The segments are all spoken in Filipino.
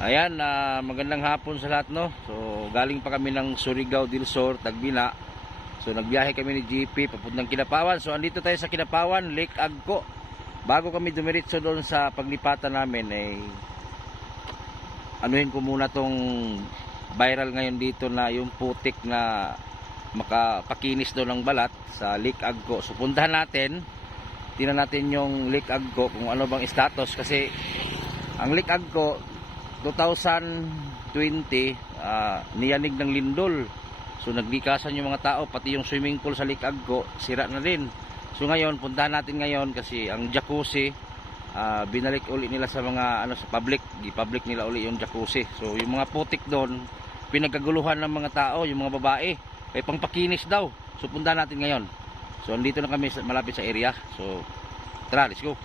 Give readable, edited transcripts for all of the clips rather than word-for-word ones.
Ayan, magandang hapon sa lahat, no. So, galing pa kami ng Surigao del Sur, Tagbina. So, nagbiyahe kami ni GP papuntang Kidapawan. So, andito tayo sa Kidapawan, Lake Agco. Bago kami dumiretso doon sa paglipatan namin, anuhin ko muna tong viral ngayon dito na yung putik na makapakinis doon ng balat sa Lake Agco. So, puntahan natin. Tingnan natin yung Lake Agco kung ano bang status, kasi ang Lake Agco 2020 niyanig ng lindol. So naglikasan yung mga tao, pati yung swimming pool sa Lake Agco sira na din. So ngayon puntahan natin ngayon kasi ang jacuzzi binalik uli nila sa mga sa public, di-public nila uli yung jacuzzi. So yung mga putik doon pinagkaguluhan ng mga tao, yung mga babae, ay pangpakinis daw. So puntahan natin ngayon. So andito na kami malapit sa area. So tara, let's go.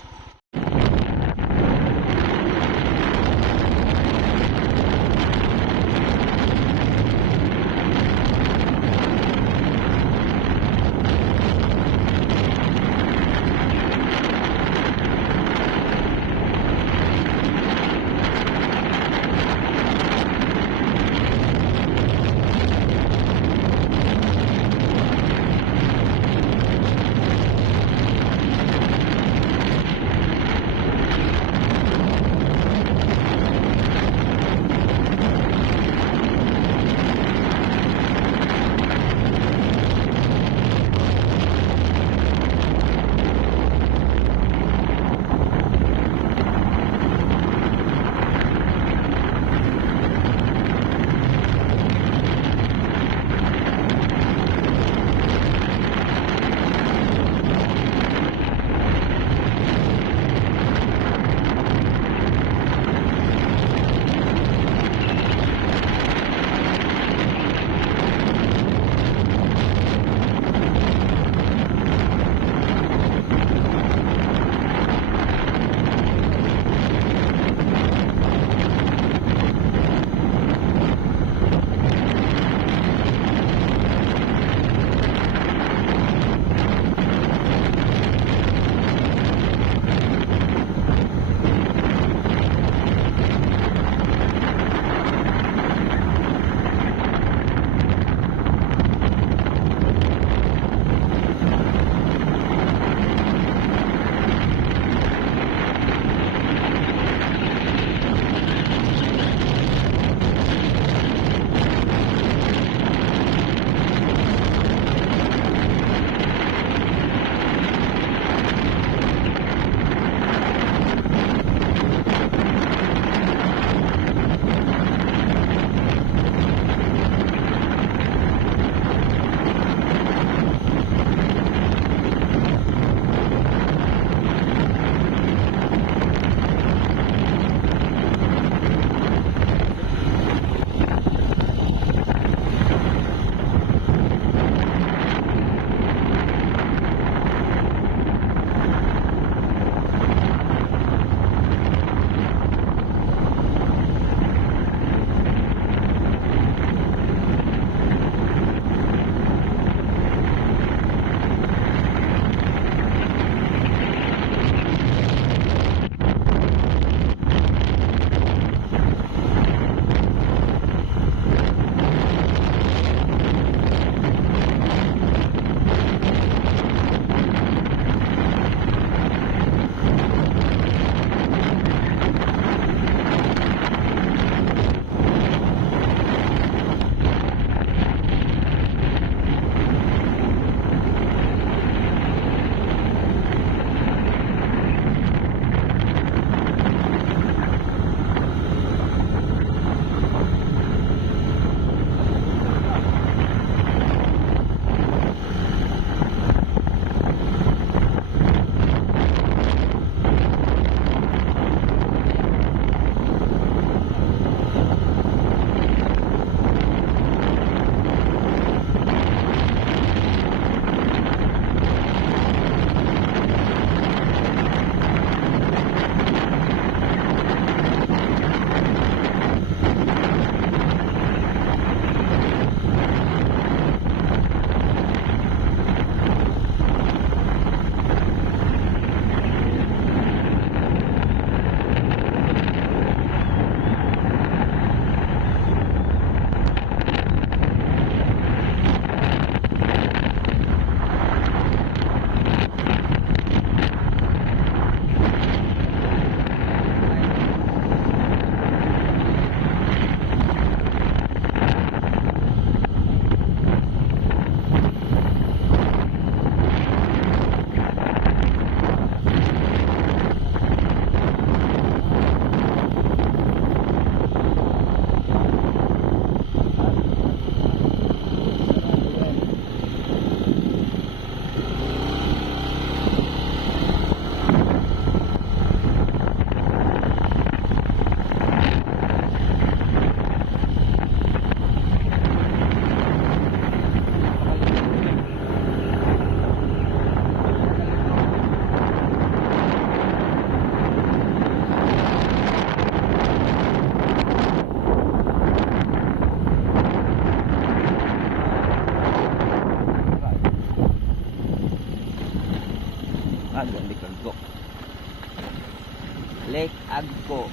Agco.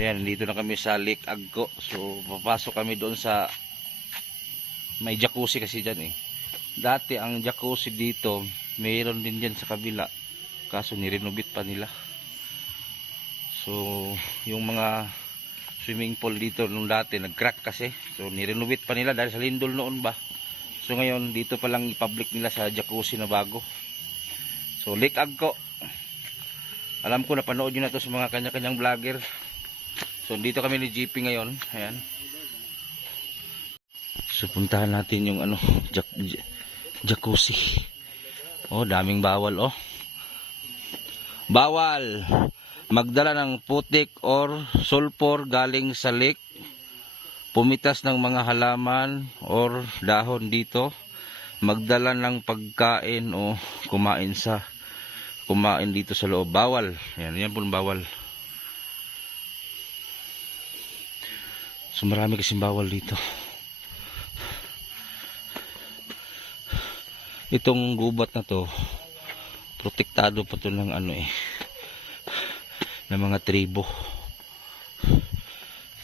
Ayan, dito na kami sa Lake Agco. So, papasok kami doon sa may jacuzzi kasi dyan eh. Dati ang jacuzzi dito, mayroon din dyan sa kabila. Kaso nirenovate pa nila. So, yung mga swimming pool dito nung dati, nag-crack kasi. So, nirenovate pa nila dahil sa lindol noon ba. So, ngayon, dito pa lang i-public nila sa jacuzzi na bago. So, Lake Agco. Alam ko, napanood nyo na to sa mga kanya-kanyang vlogger. So, dito kami ni GP ngayon. Ayan. So, puntahan natin yung ano, jacuzzi. Oh, daming bawal, oh. Bawal magdala ng putik or sulfur galing sa lake. Pumitas ng mga halaman or dahon dito. Magdala ng pagkain o kumain dito sa loob. Bawal. Yan po bawal. So marami kasing bawal dito. Itong gubat na to, protektado pa to ng ano ng mga tribo.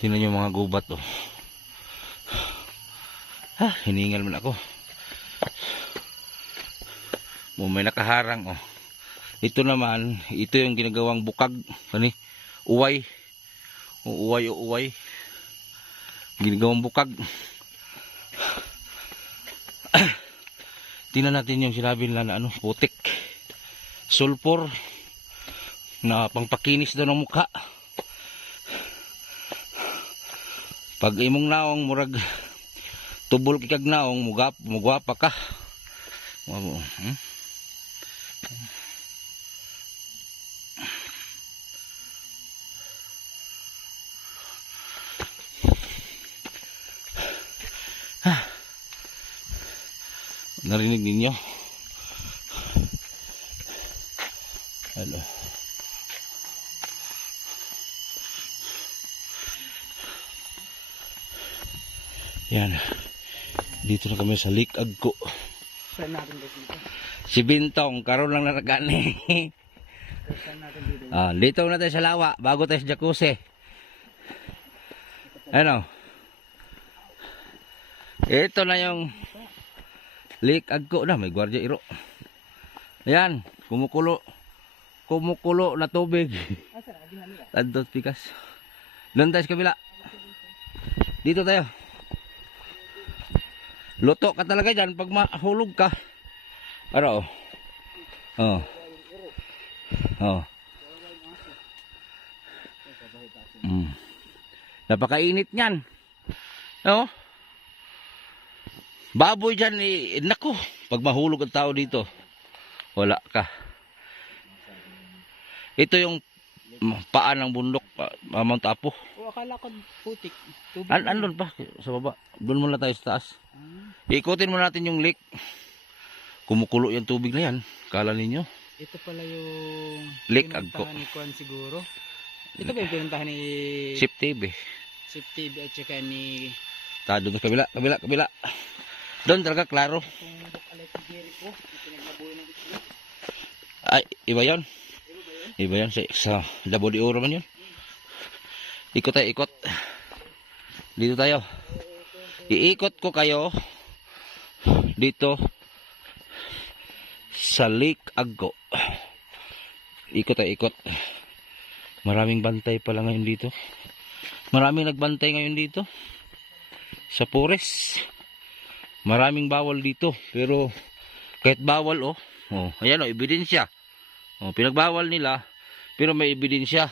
Tingnan nyo mga gubat oh. Hiningal man ako. May nakaharang oh. Ito naman, ito yung ginagawang bukag, uway. Uway. Ginagawang bukag. Tingnan natin yung sinabi nila na putik. Sulfur na pangpakinis daw ng mukha. Pag imong naong murag tubol kikag naong mugwapa ka. Narinig ninyo? Hello. Yan. Dito na kami sa Lake Agco. Si Bintong, karon lang naragani. Dito na tayo sa lawa, bago tayo sa jacuzzi. Ano? Ito na yung Lake Agco na, may gwardiya iro. Ayan, kumukulo na tubig. Tandot pikas. Doon tayo sa kabila. Dito tayo. Luto ka talaga dyan pag mahulog ka. Ano oh. Napakainit nyan. Oh. Baboy dyan naku, pag mahulog ang tao dito, wala ka. Ito yung paan ng bundok, Mount Apo. Akala ko putik. Andun pa sa baba. Doon muna tayo sa taas. Ikutin muna natin yung lake. Kumukulo yung tubig na yan. Kala ninyo? Ito pala yung Lake Agco. Ni Kwan siguro. Ito ba yung pinuntahan ni Sip TV. Sip TV at saka ni Doon sa kabila. Doon talaga klaro. Ay, iba yun. Iba yun. Sa Labo de Oro man yun. Ikot tayo, ikot. Dito tayo. Iikot ko kayo dito sa Lake Agco. Ikot tayo, ikot. Maraming bantay pala ngayon dito. Maraming nagbantay ngayon dito. Sa forest. Maraming bawal dito, pero kahit bawal ayan ebidensya. Pinagbawal nila, pero may ebidensya.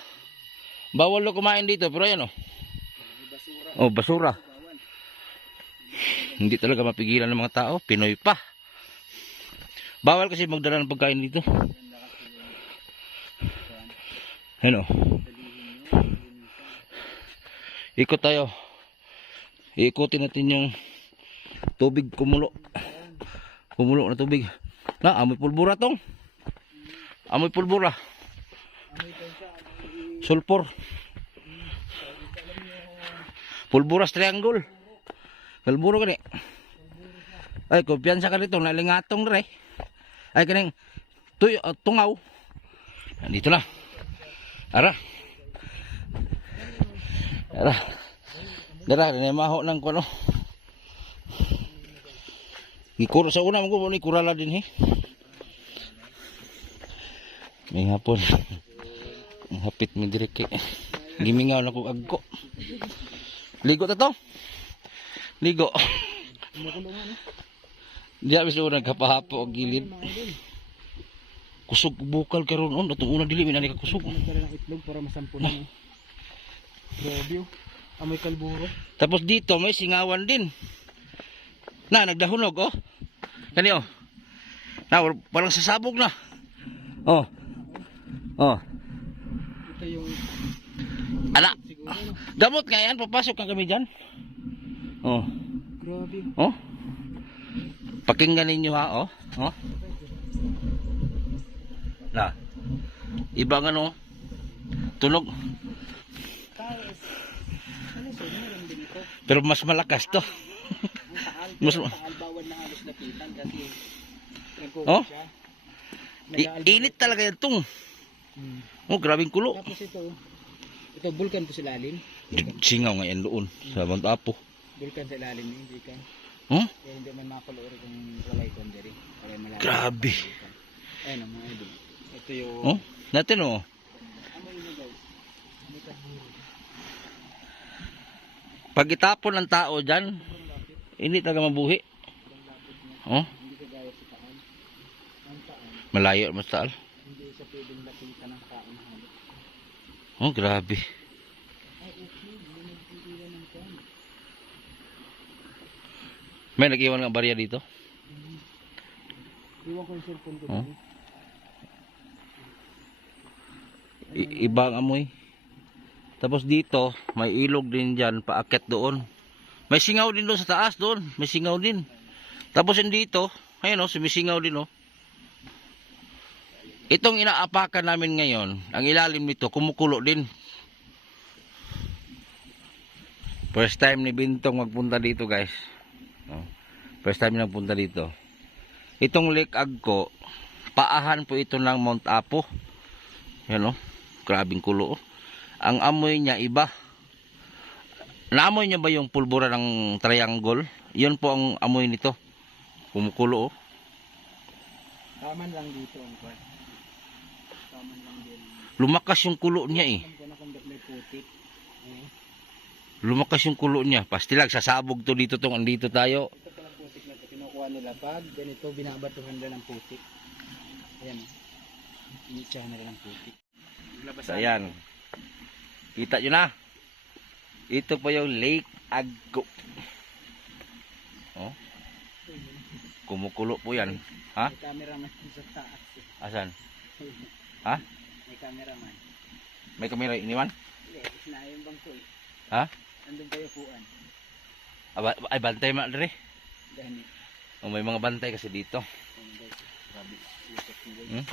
Bawal kumain dito, pero ayan basura. Hindi talaga mapigilan ng mga tao, Pinoy pa. Bawal kasi magdala ng pagkain dito. Ano? Ikot tayo. Ikutin natin yung tubig kumulo. Kumulo na tubig. Na, amoy pulbura tong. Amoy pulbura. Sulfur. Pulburas triangle. Kalburo ka ni. Ay, kumpiyansa ka dito. Nalingatong re. Ay, kaning tungaw. Dito na. Ara. Ara. Dara, maho ng kuno. Gikur sa una mo ni kurala din he. May hapon. Ang hapit mi dire kay. Gimingaw na ko agko. Ligo ta to. Ligo. Diya bis una nagkapahapo og gilid. Kusog bukal karon on atong una dili minani ka kusog. Nagkaroon ng itlog para masampunan. Grabe oh. Amoy kalburo. Tapos dito may singawan din. Na nagdahunog oh. Kani oh. Na parang sasabog na. Oh. Oh. Ito yung Ala. siguro no. Gamot nga yan, papasok na kami dyan. Oh. Grabe. Oh. Pakinggan ninyo ha, oh. Oh. Na. Ibang ano, tunog. Ano so, meron din ito. Pero mas malakas to. Mas Albawan na halos lapitan kasi Oh. siya. init talaga yan tong. Hmm. Oh, grabing kulo. Tapos ito bulkan to sa ilalim. Singaw nga yan doon sa Mount Apo. Bulkan sa ilalim ni hindi ka. Oh? Kaya hindi man makalori kung walay kondiri. Kaya malalim. Grabe. Ayun ang mga idol. Ito yung Oh, natin oh. amoy nyo guys. Amoy kalburo. Pag itapon ng tao dyan, hindi talaga mabuhi. Oh, Hindi ka gaya sa taan. Ang taan, malayo mas taal. hindi sa pwedeng lapitan ng kain halos. Oh, grabe. Ay, okay. Hindi nagtitiwan ng kain. May nag-iwan ng barya dito. Iwan ko yung cellphone ko. Oh. Ibang amoy. Tapos dito, may ilog din dyan, paakyat doon. May singaw din doon sa taas doon. May singaw din. Tapos yung dito, ayun o, sumisingaw din o. Itong inaapakan namin ngayon, ang ilalim nito, kumukulo din. First time ni Bintong magpunta dito guys. Oh. First time niya nagpunta dito. Itong Lake Agco, paahan po ito ng Mount Apo. Yan o, grabing kulo o. Ang amoy niya iba. Naamoy niya ba yung pulbura ng triangle? Yun po ang amoy nito. Kumukulo oh. Taman lang dito ang kwan. Taman lang din. Lumakas yung kulo niya eh. Alam ko na kung ba't may putik. Lumakas yung kulo niya. Pastilag, sasabog to dito tong andito tayo. Ito palang putik na ito. Kinukuha nila pag ganito binabatuhan nila ng putik. Ayan. Initsahan nila ng putik. So, ayan. Kita nyo na. Ito po yung Lake Agco. Oh. Kumukulo po yan. Ha? May cameraman sa taas. Asan? Ha? May cameraman. May kamera iniwan? Hindi, isna yung bangko eh. Ha? Andun pa yung kuan. Ay, bantay ma dre. Gani. Oh, may mga bantay kasi dito. Ayan guys. Grabe. Ikot nyo guys. Hmm?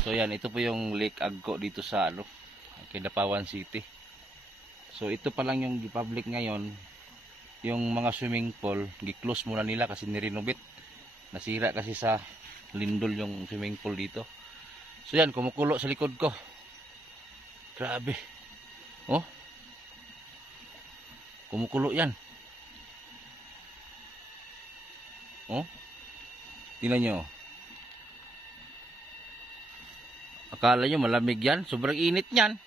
So yan, ito po yung Lake Agco dito sa ano, Kidapawan City. So ito pa lang yung public ngayon. Yung mga swimming pool, gi-close muna nila kasi nirenovate. Nasira kasi sa lindol yung swimming pool dito. So yan, kumukulo sa likod ko. Grabe. Oh. Kumukulo yan. Oh. Tingnan nyo. Akala nyo malamig yan. Sobrang init yan.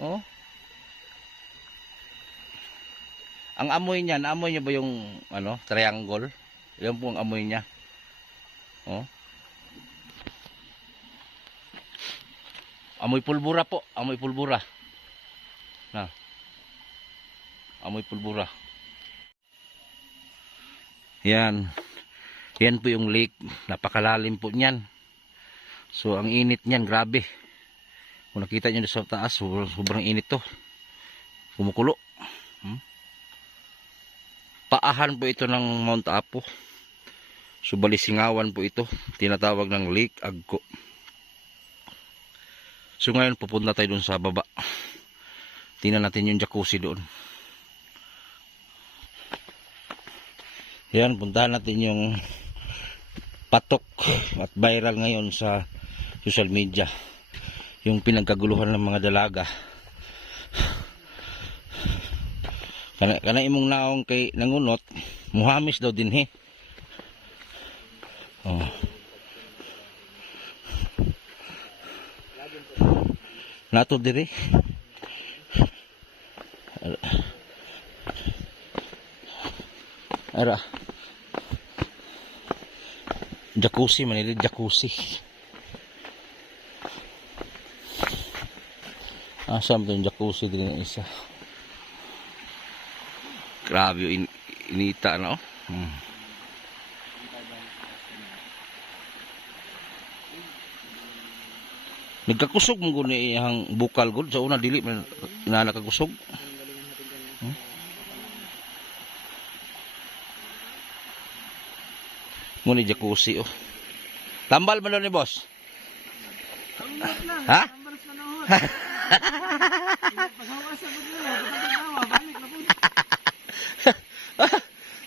Oh. Ang amoy niyan, amoy niya ba yung ano, triangle? Yan po ang amoy niya. Oh. Amoy pulbura po, amoy pulbura. Na. Amoy pulbura. Yan. Yan po yung lake. Napakalalim po niyan. So ang init niyan, grabe. Kung nakita nyo sa taas, sobrang init to. Kumukulo. Paahan po ito ng Mount Apo. So balisingawan po ito. Tinatawag ng Lake Agco. So ngayon pupunta tayo dun sa baba. Tingnan natin yung jacuzzi doon. Yan, puntahan natin yung patok at viral ngayon sa social media. Yung pinagkaguluhan ng mga dalaga. Kana imong naong kay nangunot, muhamis daw din he. Oh. Nato diri. Ara. Jacuzzi manili jacuzzi. Asam yung jacuzzi din na isa. Grabe yung inita no. Nagkakusog mo gud ni ang bukal gud sa una dili na nakakusog. Muna jacuzzi oh. Tambal man daw ni boss? Ha?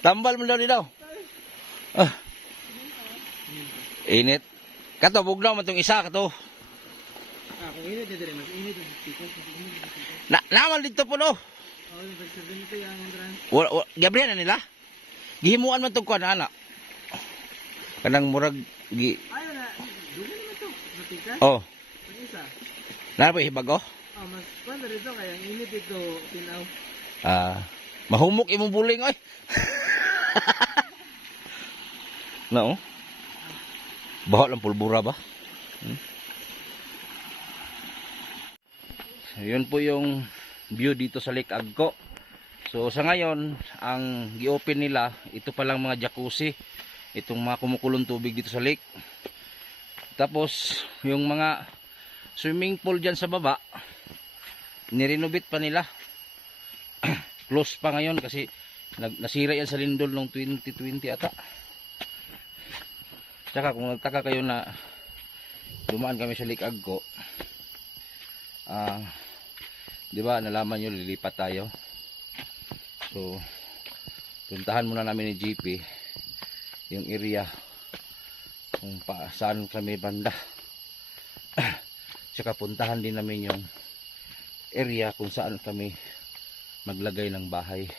Tambal man daw ni daw. Init. Kato bugnaw man tong isa kato. Kung init dito rin, mas init Naman dito po no. Gabriel na nila. Gihimuan man tong kuan ana. Kanang murag gi. Ayo na, dugo naman to. Matika? Oh. Ang isa. Na ba hibago? Mas kwento rito kaya ang init dito tinaw. Mahumok imong buling oy. No. Baho lang pulbura ba? So, yun po yung view dito sa Lake Agco. So sa ngayon, ang gi-open nila, ito pa lang mga jacuzzi. Itong mga kumukulong tubig dito sa lake. Tapos yung mga swimming pool dyan sa baba, nirenovate pa nila. Close pa ngayon kasi nasira yan sa lindol noong 2020 ata. Tsaka kung nagtaka kayo na dumaan kami sa Lake Agco, di ba nalaman nyo lilipat tayo. So puntahan muna namin ni GP yung area kung saan kami banda. Tsaka puntahan din namin yung area kung saan kami maglagay ng bahay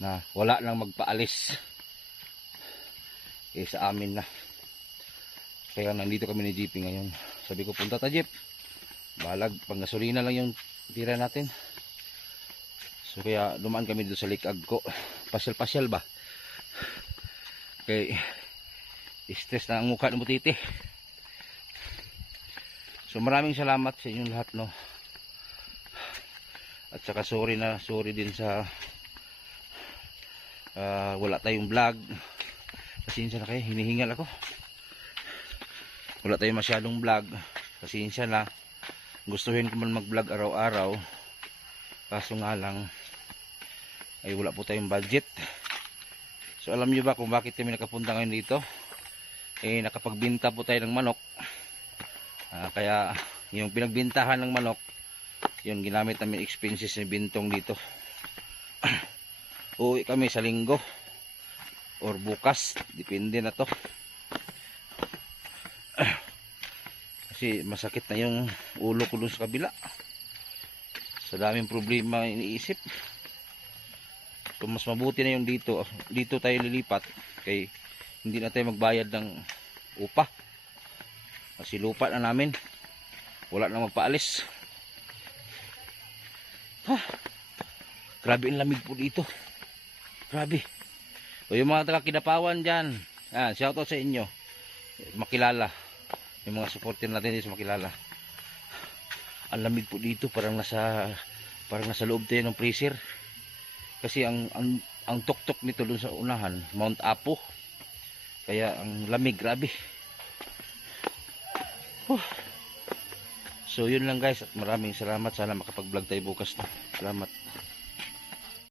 na wala nang magpaalis sa amin na. Kaya nandito kami ni GP ngayon. Sabi ko punta ta Jeep, balag pang gasolina lang yung tira natin. So kaya dumaan kami dito sa Lake Agco. Pasyal-pasyal ba? Kay stress na ang mukha ng butiti. So maraming salamat sa inyong lahat no. At saka sorry din sa wala tayong vlog. Pasensya na kayo, hinihingal ako. Wala tayong masyadong vlog. Pasensya na. Gustuhin ko man mag-vlog araw-araw. Kaso nga lang ay wala po tayong budget. So alam nyo ba kung bakit kami nakapunta ngayon dito? Nakapagbinta po tayo ng manok. Kaya yung pinagbintahan ng manok, yun ginamit namin expenses ni Bintong dito. Uwi kami sa linggo or bukas, depende na to. Kasi masakit na yung ulo ko dun sa kabila. Sa daming problema iniisip. So mas mabuti na yung dito tayo lilipat kay hindi na tayo magbayad ng upa kasi lupa na namin, wala na magpaalis. Grabe ang lamig po dito, grabe. O yung mga taga Kidapawan dyan, shoutout sa inyo, makilala yung mga supporter natin dito, makilala. Ang lamig po dito, parang nasa loob tayo ng freezer. Kasi ang ang tuktok nito dun sa unahan, Mount Apo. Kaya ang lamig, grabe. So yun lang guys, at maraming salamat. Sana makapag-vlog tayo bukas na. Salamat.